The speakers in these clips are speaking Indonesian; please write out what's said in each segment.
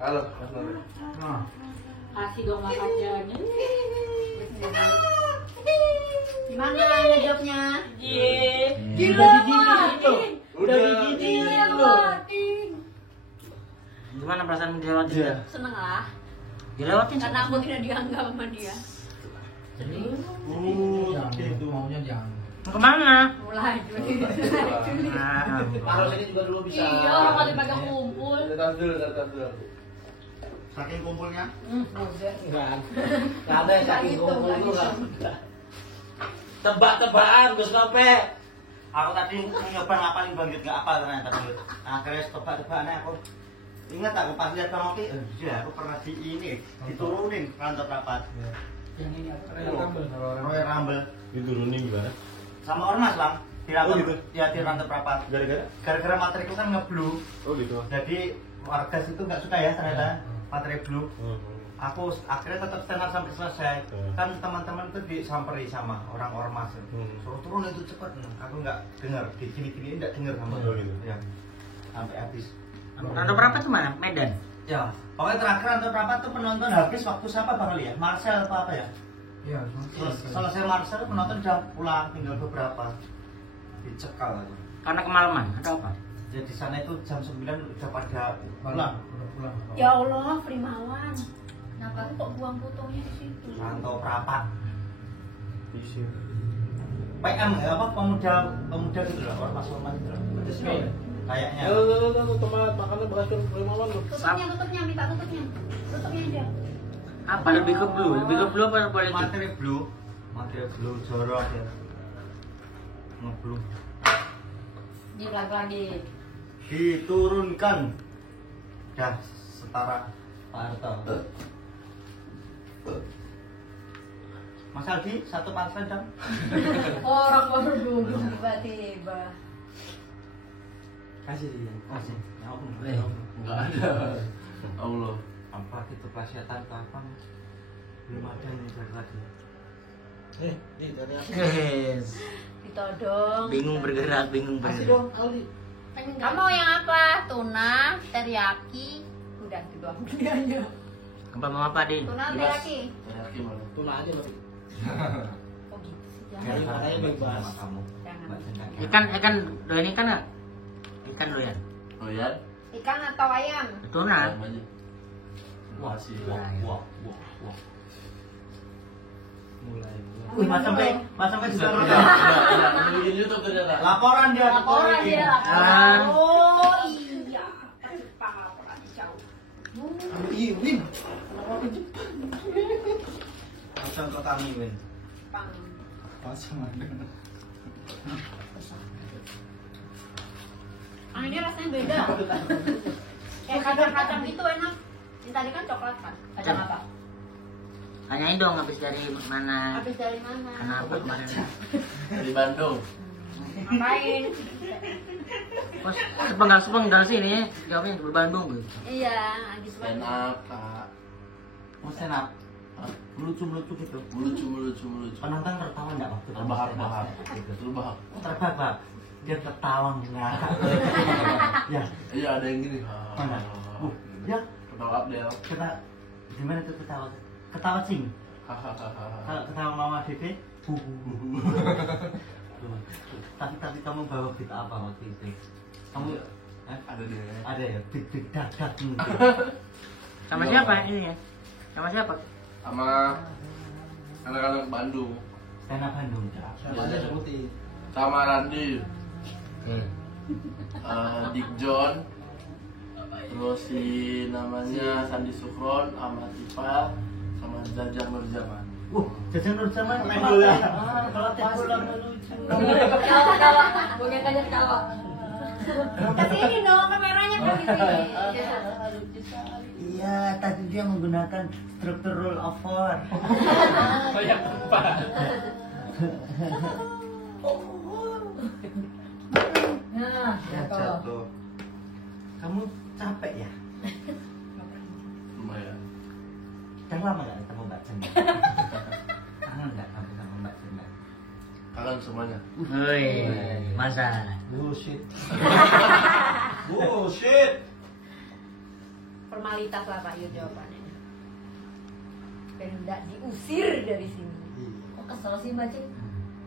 Halo. Kasih dong makannya. Gimana ngejawabnya? Gila tuh. Udah diginiin loh. Gimana perasaan dilewatin? Seneng lah. Dilewatin Karena aku tidak dianggap sama dia. Itu maunya jangan. Mau kemana? Mulai. Kalau ini juga dulu bisa. Iya, orang kali pada kumpul. Tas dulu. Saking kumpulnya. Enggak. Enggak ada yang saking kumpul itu enggak. Tebak-tebakan Gus Kope. Aku tadi nyoba ngapalin Bang Yud, enggak apal ternyata Bang Yud. Akhirnya tebak-tebakannya aku ingat aku pas lihat Bang Oki, iya aku pernah di ini diturunin kantor rapat. Yang ini apa? Royal Rumble. Diturunin gimana? Sama ormas Bang. Di Oh, kantor, gitu? ya di kantor rapat. Gara-gara? Gara-gara materi itu kan ngeblu. Oh gitu. Jadi warga situ nggak suka ya ternyata materi blue. Hmm. Aku akhirnya tetap stand up sampai selesai. Hmm. Kan teman-teman itu disamperi sama orang ormas. Suruh turun itu cepat. Aku nggak dengar. Di gini-gini nggak dengar sama Oh, gitu. ya. Sampai habis. Kantor berapa tuh mana? Medan. Ya, pokoknya terakhir kantor berapa tuh penonton habis waktu siapa bakal ya? Marcel apa ya? Iya, Selesai Marcel penonton udah pulang, tinggal beberapa. Dicekal aja. Karena kemalaman atau apa? Jadi di sana itu jam 9 udah pada pulang. Udah pulang. Ya Allah, Primawan. Kenapa kok buang fotonya di situ? Rantau perapat. Isi. PM ya apa pemuda gitu loh, ormas-ormas gitu loh. Pedes Oke. kayaknya. Teman makannya berhasil Primawan loh. Tutupnya, minta tutupnya. Tutupnya aja. Apa lebih ke blue? Lebih ke blue apa politik? Materi blue jorok ya. Ngeblu. Lagi. Diturunkan. Dah setara Pak Harto. Mas Aldi, 1% dong. Orang baru dulu tiba-tiba. Kasih dia. Kasih. Ya Allah. Enggak ada. Allah. Apa itu pelasiatan kapan? Belum ada yang dari lagi. Ini dari apa? Yes. Ditodong. Bingung bergerak. Kasih dong, Aldi. Kamu mau yang apa? Tuna, teriyaki. Udah itu doang pilihannya. Apa mau apa, Din? Tuna, teriyaki. Teriyaki mana? Tuna aja loh. Oh gitu sih. Nyari Jangan. makanya bebas. Sama kamu. Jangan. Mbak Jengkang. Ikan doyan ikan nggak? Ikan doyan. Oh ya? Ikan atau ayam? Tuna. Wah sih. Wah. Mulai. Wih, Mas sampai juga Bikin YouTube ternyata. laporan dia. Laporan dia. Ah. Oh iya. Jepang laporan jauh. Iya, Win. Langsung ke kami, Win. Jepang. Pasang ada. Ini rasanya beda. Kayak kacang-kacang gitu enak. Ini tadi kan coklat kan? Kacang apa? Tanyain dong habis dari mana? Habis dari mana? Kenapa kemarin? Di Bandung. Ngapain? Bos, sepenggal sini jawabnya di Bandung gitu. Iya, habis Stand up, Kak. Mau stand up. Melucu gitu. Melucu. Penonton tertawa nggak waktu kamu Terbahak-bahak. stand up? Gitu. Terbahak. Terbahak. Dia tertawa ngakak. Ya, Iya ada yang gini. mana? Ya, Ketawa Abdel. gimana tuh ketawa? Ketawa cing. Hahaha. Kalau ketawa mama Dede, tapi kamu bawa beat apa waktu itu? Kamu Ada dia. ada ya beat dadak mungkin. Sama siapa ini ya? Sama siapa? Sama anak-anak Bandung. Stand up Bandung. Siapa aja sebutin. Sama Randy. Dick John. Terus si namanya Sandi Sukron, sama Tifa, sama Jajang Nurjaman. Jajan Nurjaman main bola. Kalau tim bola lucu. Ketawa. Bukan tanya ketawa. Kesini dong kameranya ke sini. Iya, tadi dia menggunakan struktur rule of four. Banyak tempat. Nah, Jatuh. Kamu capek ya? Lumayan. Udah lama gak ketemu Mbak Jen? Kangen gak kamu sama Mbak Jen? Kangen semuanya. Woi, masa? Bullshit. Bullshit. Formalitas lah Pak Yu jawabannya. Biar nggak diusir dari sini. Kok kesel sih Mbak Cik?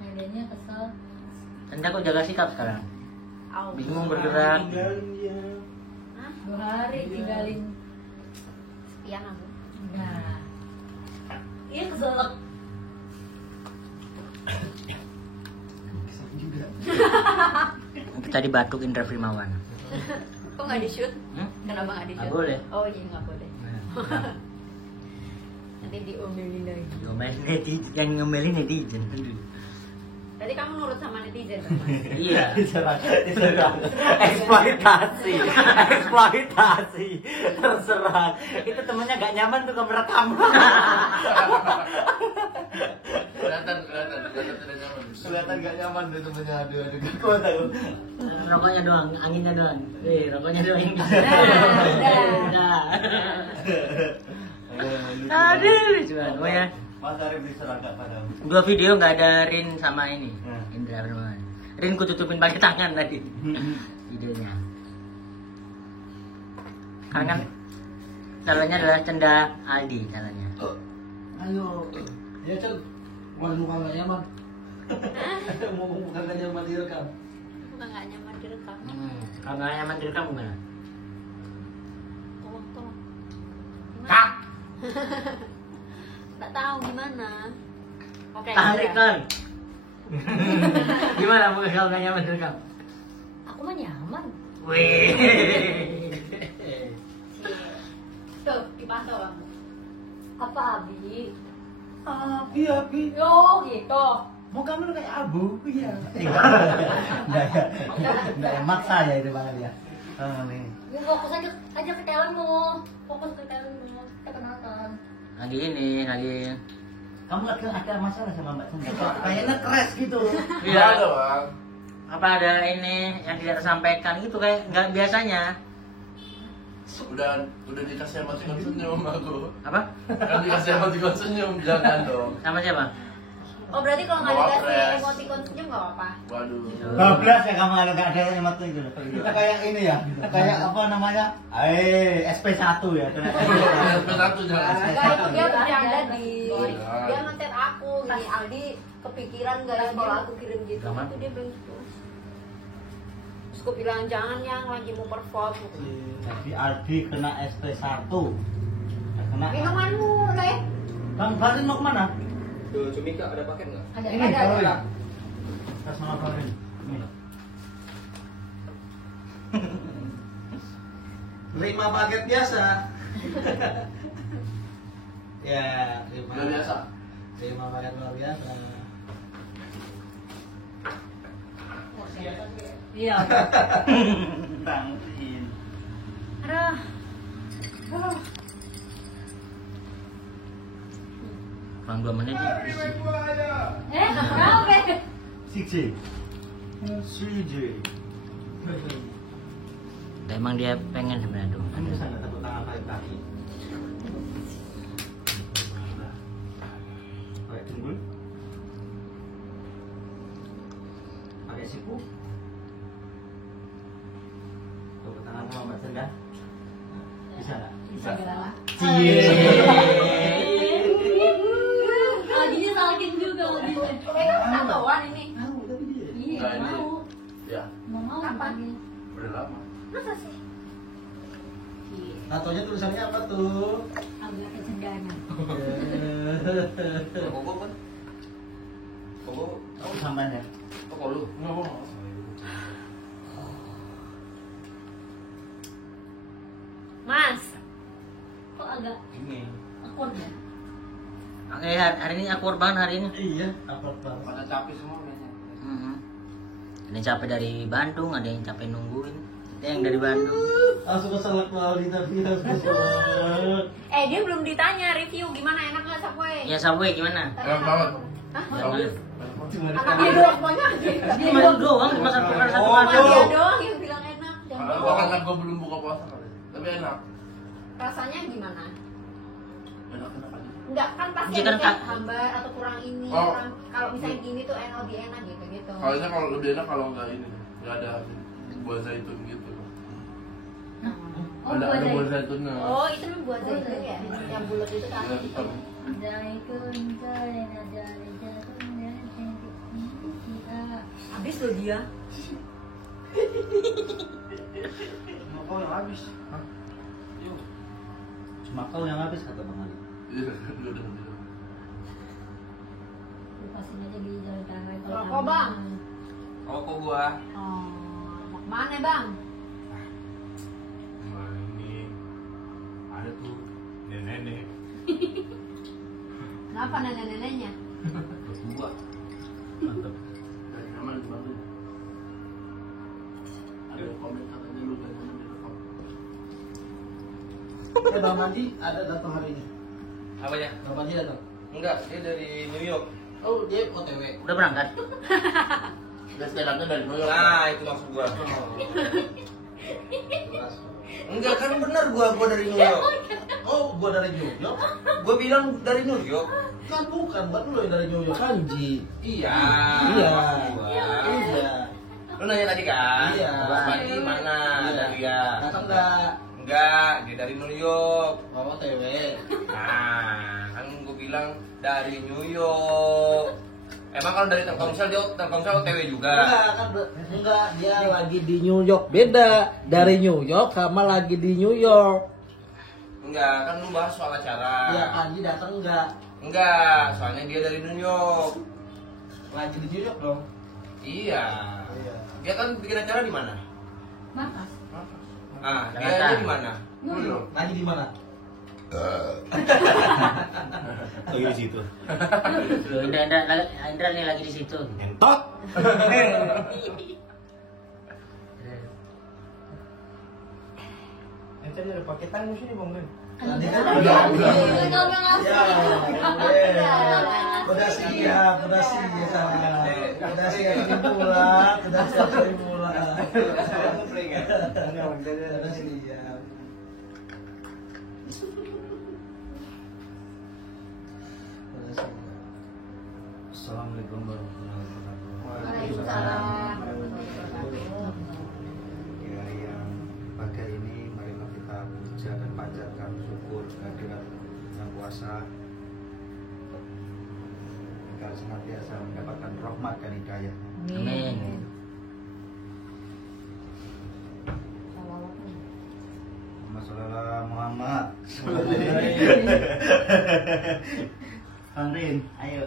Nadanya kesel. Anda kok jaga sikap sekarang? Au. Bingung bergerak. Hah? 2 hari tinggalin. Sepian aku. Nah. Iya keselak. Kesel juga. Kita di Batuk Indra Firmawan. Kok nggak di shoot? Hmm? Kenapa nggak di shoot? Nggak boleh. Oh iya nggak boleh. Nanti diomelin lagi. Ngomelin netizen, yang ngomelin netizen. Berarti kamu nurut sama netizen. Iya. Diserang. Eksploitasi. Eksploitasi. Terserah. Itu temennya gak nyaman tuh kamera kamu. Kelihatan tidak nyaman. Kelihatan gak nyaman tuh temennya. Aduh, gak kuat aku. Rokoknya doang, anginnya doang. Rokoknya doang yang bisa. Udah. Aduh, lucu banget. Pokoknya Mas Arif diserang gak padamu. 2 video nggak ada Rin sama ini. Hmm. Indra Firmawan. Rin ku tutupin pakai tangan tadi. Videonya. Karena kan calonnya adalah Cenda Aldi calonnya. Ayo. Ya Cel. Wah muka nggak nyaman. Mau muka nggak nyaman direkam. Nggak nyaman direkam. Kalau nggak nyaman direkam gimana? Tolong. Kak! Nggak tahu gimana. Oke. Tarik udah. kan? Gimana muka kalau nggak nyaman direkam? Aku mah nyaman. Wih. Tuh, dipantau bang. Apa Abi? Iya, Pi. Yo gitu. Mau kamu kayak abu, iya. Enggak ya, maksa ya itu banget ya. Nih. Ya fokus aja ke talentmu. Fokus ke talentmu. Kita kenalkan. Lagi ini, lagi. Kamu ada masalah sama Mbak Chandra? Kayaknya crash gitu. Tidak ada bang. Apa ada ini yang tidak tersampaikan gitu kayak nggak biasanya? Udah dikasih emoticon senyum aku. Apa? Kan dikasih emoticon senyum, jangan dong. Sama siapa? Oh berarti kalau nggak Bawa dikasih pres. emoticon senyum nggak apa-apa. Waduh. Bablas ya kamu kalau nggak ada emot itu. Kita kayak ini ya, kayak apa namanya? SP1 ya. SP1 jangan. Enggak itu dia bercanda di Iya. dia ngetet aku gini Aldi kepikiran gak ya kalau aku kirim gitu. Sama. Itu dia bilang gitu. Terus aku bilang jangan yang lagi mau perform. Jadi Aldi kena SP1. Kena. Minumanmu Le. Bang Farin mau kemana? Tuh, Cumika ada paket nggak? Ada Ini ada. kalau ya. Kas sama Farin. Ini. 5 paket biasa. Ya, 5. Udah biasa. 5 paket luar biasa. Iya. Bangin. Aduh. Kurang 2 menit nih. Kenapa? 6J. 3J. Emang dia pengen sebenarnya tuh. Kan bisa nggak tepuk tangan pakai kaki? Pakai tunggul? Pakai siku? Tepuk tangan sama Mbak Cenda? Bisa nggak? Bisa galak. Aldinya salkin juga Aldinya. Kamu tatoan ini. Iya, Nggak, ini. mau. Ya, Mau Kapan? udah lama. Masa sih? Tatonya tulisannya apa tuh? Agak kecendangan. Koko kan? Koko, Kamu sampean ya? koko lu. Mas. Kok agak Ini. awkward ya? Oke, hari ini akur banget hari ini. Iya, apa banget. Pada capek semua kayaknya. Ada yang capek dari Bandung, ada yang capek nungguin. Ada yang dari Bandung. Langsung keselak Aldi tapi langsung keselak. Dia belum ditanya review gimana enak nggak Subway? Ya Subway gimana? Enak banget. Hah? Enak. Cuma Anaknya doang pokoknya. Cuma doang, cuma satu kali satu Oh, kali. Dia doang yang bilang enak. Karena gua kan gua belum buka puasa kali. Tapi enak. Rasanya gimana? Enak aja. Enggak kan pasti Jadi ada kan kayak Kak- hambar atau kurang ini, Oh. kurang kalau misalnya gini tuh enak lebih enak gitu. Kayaknya kalau lebih enak kalau nggak ini, nggak ada buah zaitun gitu. Oh, Ada buat buah zaitun. zaitunnya. Oh, itu memang buat Oh, zaitun ya. Yang bulat itu kan. Zaitun, Habis loh dia. Cuma kau yang habis. Hah? Yuk. Cuma kau yang habis kata Bang Ali. Iya, udah. Lepasin aja di jalan tangan. Rokok, Bang. Rokok gua. Oh, mau kemana Bang? Nah, ini ada tuh nenek-nenek Kenapa nenek-neneknya? berdua. Mantap. Dari kamar di Bandung. Ada yang komen katanya lu gak nyaman direkam. Bang Mandi ada datang hari ini. Apanya? Bang Mandi datang. Enggak, dia dari New York. Oh, dia OTW. Udah berangkat? Dia stand dari New York. Nah, itu maksud gua. Enggak kan bener gua dari New York. Oh, gua dari New York. Gua bilang dari New York. Kan bukan, buat lu yang dari New York Kanji. Iya. Iya. maksud gua. Iya. Lu nanya tadi kan? Iya. Mas Bandi mana dari dia? Datang enggak? Enggak, dia dari New York. Oh, OTW. Nah, kan gua bilang dari New York. Emang kalau dari Telkomsel dia Telkomsel OTW juga. Enggak, kan enggak, dia lagi di New York. Beda dari New York sama lagi di New York. Enggak, kan lu bahas soal acara. Iya, Kanji datang enggak? Enggak, soalnya dia dari New York. Lagi di New York dong. Iya. Iya. Dia kan bikin acara di mana? Makas. Ah, Jakarta. dia di mana? New York. Lagi di mana? Oh, di situ. Loh, Indra nih lagi di situ. Entot. Ente ada paketan di sini Bang Ben. Tadi kan Udah, udah. udah ngasih. Ya, udah siap, udah siap. Udah siap pulang, udah siap pulang. Udah siap. Assalamualaikum warahmatullahi wabarakatuh. Waalaikumsalam warahmatullahi wabarakatuh. Di hari yang pada ini marilah kita puja dan panjatkan syukur kehadirat Yang Kuasa agar senantiasa mendapatkan rahmat dan hidayah. Amin. Muhammad. Bang Rin, ayo